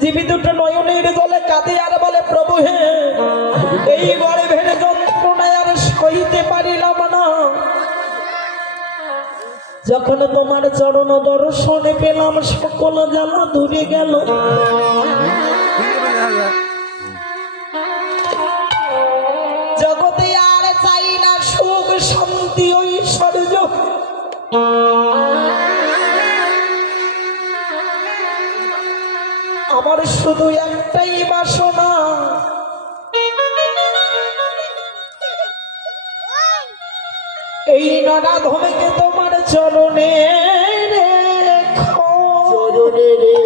জীবিত নয়নের জলে কাঁদে আর বলে, প্রভু হে, এই গড়ে ভেড়ে যন্ত্রণায় আর সইতে পারিলাম না। যখন তোমার চরণ দর্শনে পেলাম, সকল জ্বালা দূরে গেল। জগতে আর চাই না সুখ, শান্তি, ঐশ্বর্য। আমার শুধু একটাই বাসনা এই নড়া ধমেকে তোমার চরণে রেখো। চরণে রে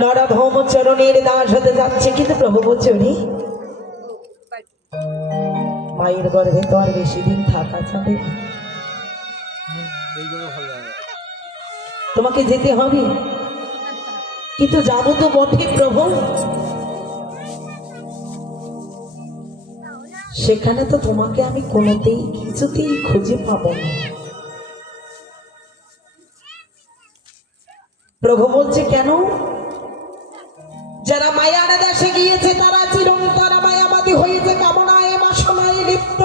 নরধম চরণের দাস হতে যাচ্ছে কিন্তু প্রভু চরি মায়ের গর্ভে তো আর বেশি দিন থাকা যাবে না। তোমাকে যেতে হবে? কিন্তু যাব তো বটে প্রভু। সেখানে তো তোমাকে আমি কোনোতেই কিছুতেই খুঁজে পাবো না। প্রভু বলছে কেন? যারা মায়ার দেশে গিয়েছে তারা চিরন্তরা মায়াবাদী হয়েছে কামনায় বাসনায় লিপ্ত।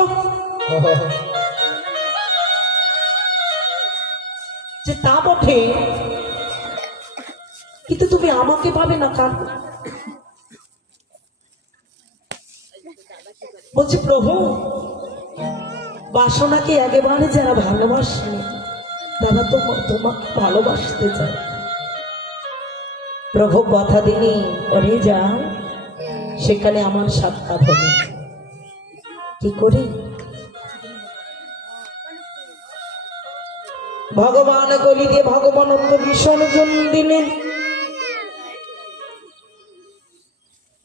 তা বটে। কিন্তু তুমি আমাকে পাবে না কার বলছি, প্রভু, বাসনাকে একেবারে যারা ভালোবাসে, তারা তো তোমাকে ভালোবাসতে চায়। প্রভু, কথা দিনি ওরে যা সেখানে আমার সাক্ষাৎ হবে। কি করি? ভগবান গলিতে ভগবান অন্ত বিসর্জন দিলেন।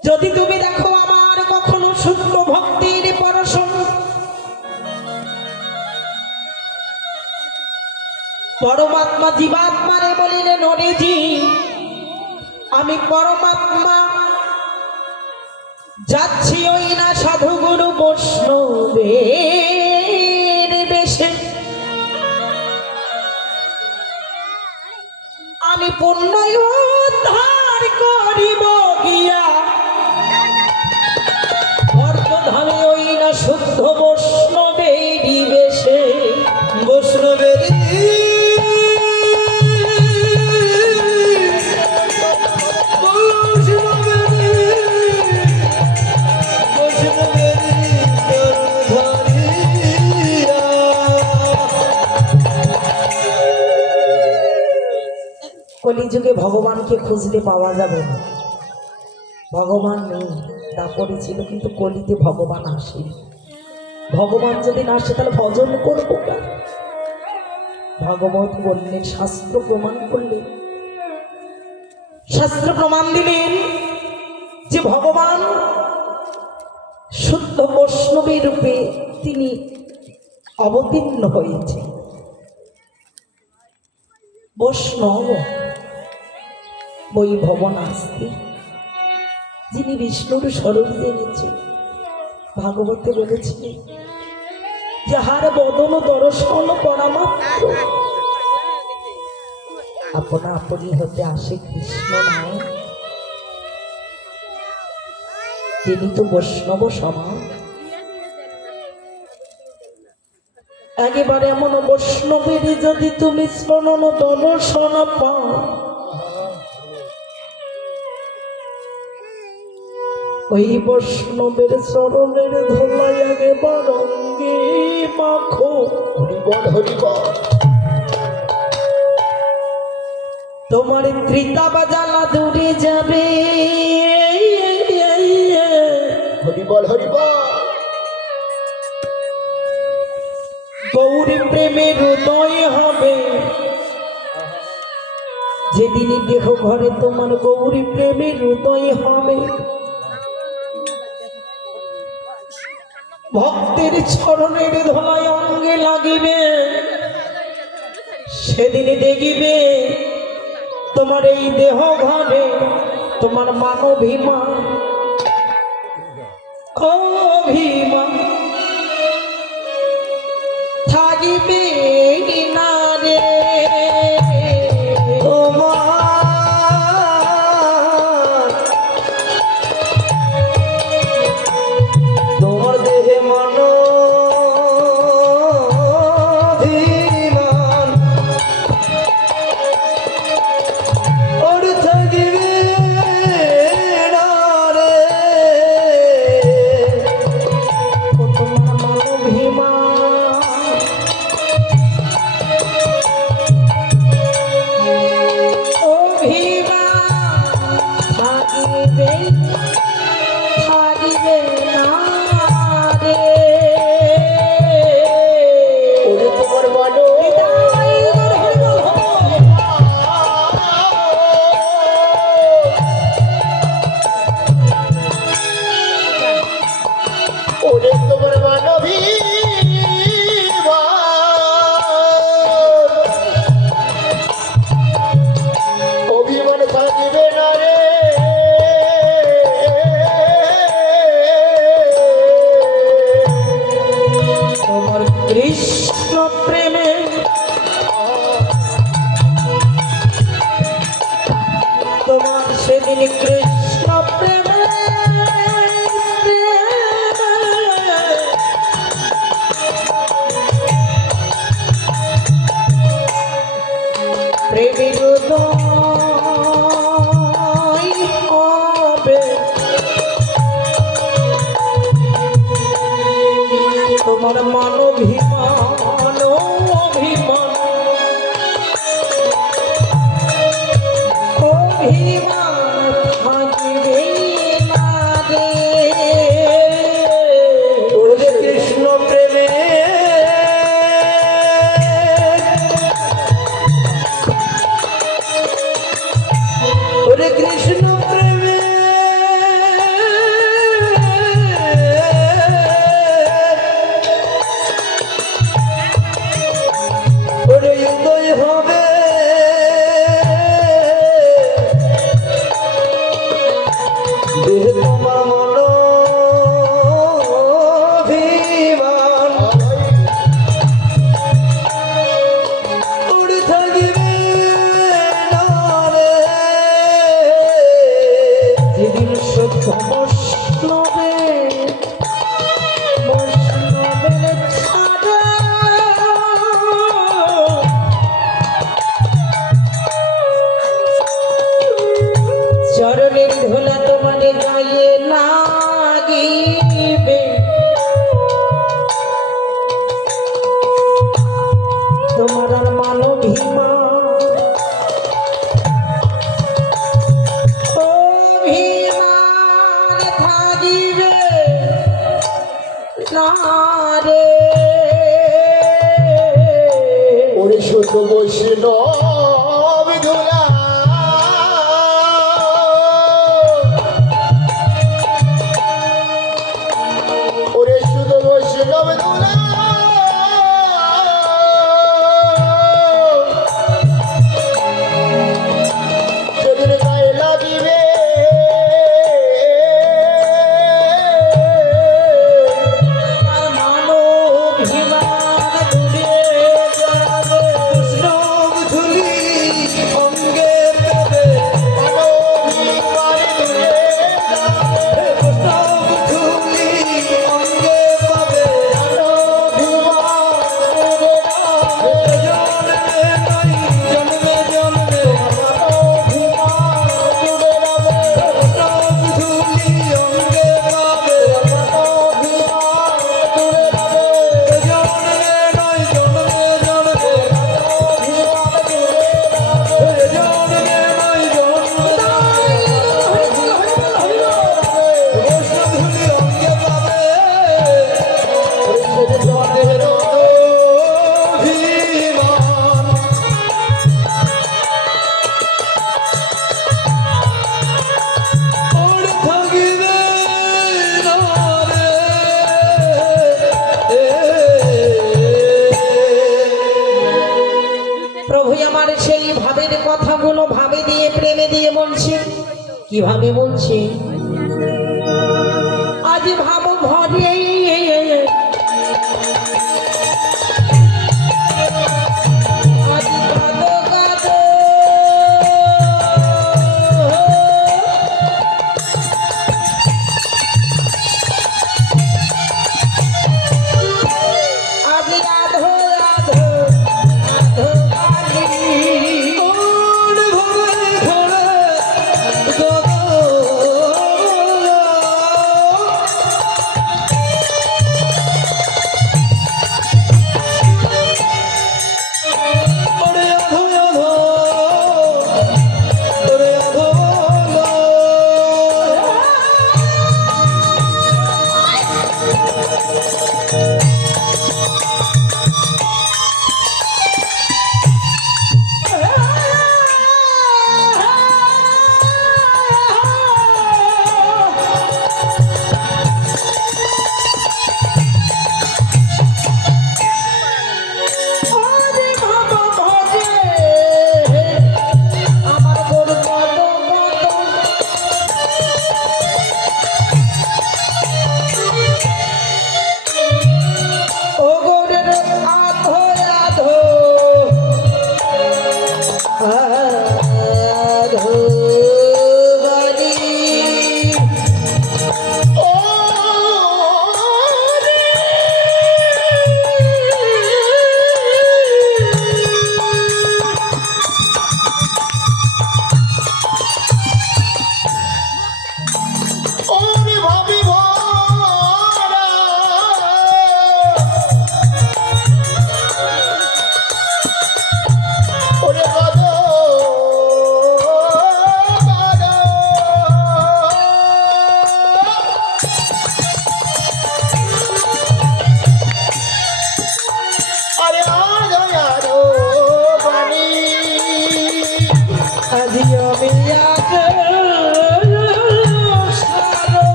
যদি তুমি দেখো আমার কখনো শুদ্ধ ভক্তির পরশন, পরমাত্মা জীবাত্মারে বলিলেন ওরে জি আমি পরমাত্মা, যাচ্ছি ওই না সাধুগুরু বৈষ্ণবের আমি পুণ্যই উদ্ধার করিব। কলিযুগে ভগবানকে খুঁজলে পাওয়া যাবে না। ভগবান নেই দাপরে ছিল কিন্তু কলিতে ভগবান আসে ভগবান যদি না আসে, তাহলে ভজন করব কার? ভগবত বললেন, শাস্ত্র প্রমাণ করলেন শাস্ত্র প্রমাণ দিলেন যে ভগবান শুদ্ধ বৈষ্ণবী রূপে তিনি অবতীর্ণ হয়েছে বৈষ্ণব বৈভব নাস্তি যিনি বিষ্ণুর স্বরূপ জেনেছে ভাগবতে বলেছিলেন, যাহার বদন দর্শন করা মাত্র আপনা আপনি হতে আসে কৃষ্ণ নাম তিনি তো বৈষ্ণব সমান। একেবারে এমন বৈষ্ণবের যদি তুমি শ্রণন দর্শন পাও ওই বৈষ্ণবের চরণের ধোলাই আগে বরঙ্গে মাখো। তোমার ত্রিতা বাজালা দূরে যাবে। গৌরী প্রেমের উদয় হবে। যেদিনই দেহ ঘরে তোমার গৌরী প্রেমের উদয় হবে। ভক্তের চরণের ধলায় অঙ্গে লাগিবে। সেদিন দেখিবে তোমার এই দেহ ঘরে তোমার মানভিমান অভিমান। থাকিবে প্রেমে। তোমার সেদিন কৃষ্ণ প্রেমে প্রেমী। তোমার মানবিমা শুধু বসিল মনের কথাগুলো ভাবে দিয়ে প্রেমে দিয়ে বলছি। কীভাবে বলছি? আজ ভাবো ভরে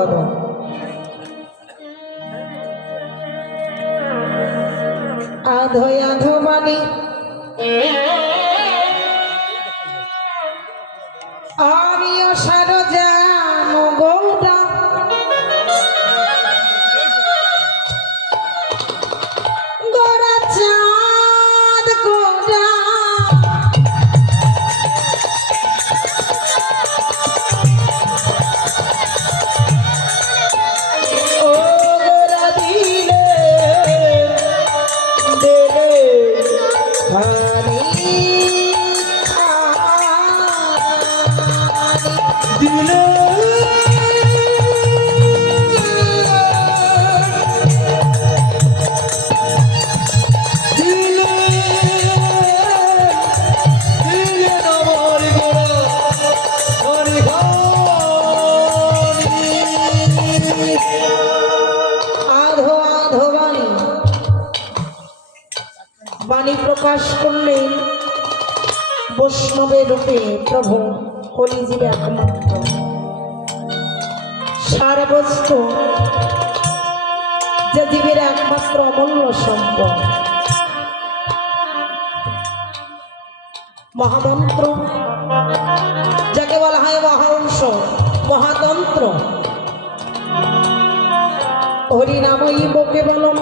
গদ আধো আধো মানে। বৈষ্ণবের রূপে প্রভু কলিজির একমাত্র সারবস্তু যে জীবের একমাত্র অমূল্য সম্পদ। মহামন্ত্র, যাকে বলা হয় মহাংস মহাতন্ত্র। হরিনামই বকে বলন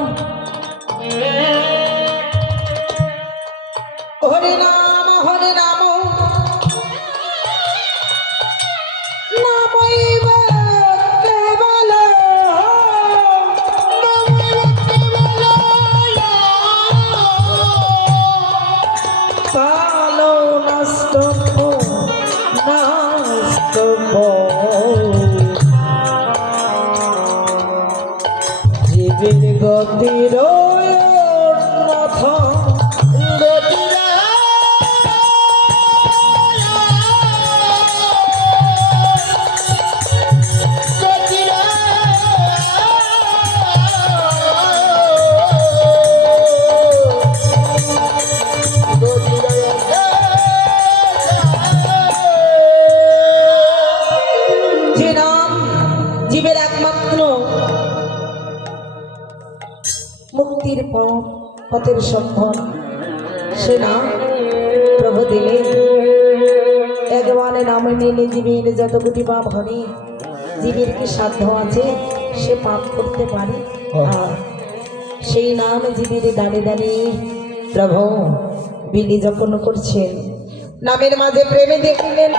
জীবের পথের সম্ভব সে নাম প্রভু দিলেন একবারে নামে নিলে জীবের যত কোটি পাপ হবে জীবের কি সাধ্য আছে সে পাপ করতে পারে? সেই নাম জীবের দাঁড়িয়ে দাঁড়িয়ে প্রভু বিলি যখন করছেন নামের মাঝে প্রেমে দেখিলেন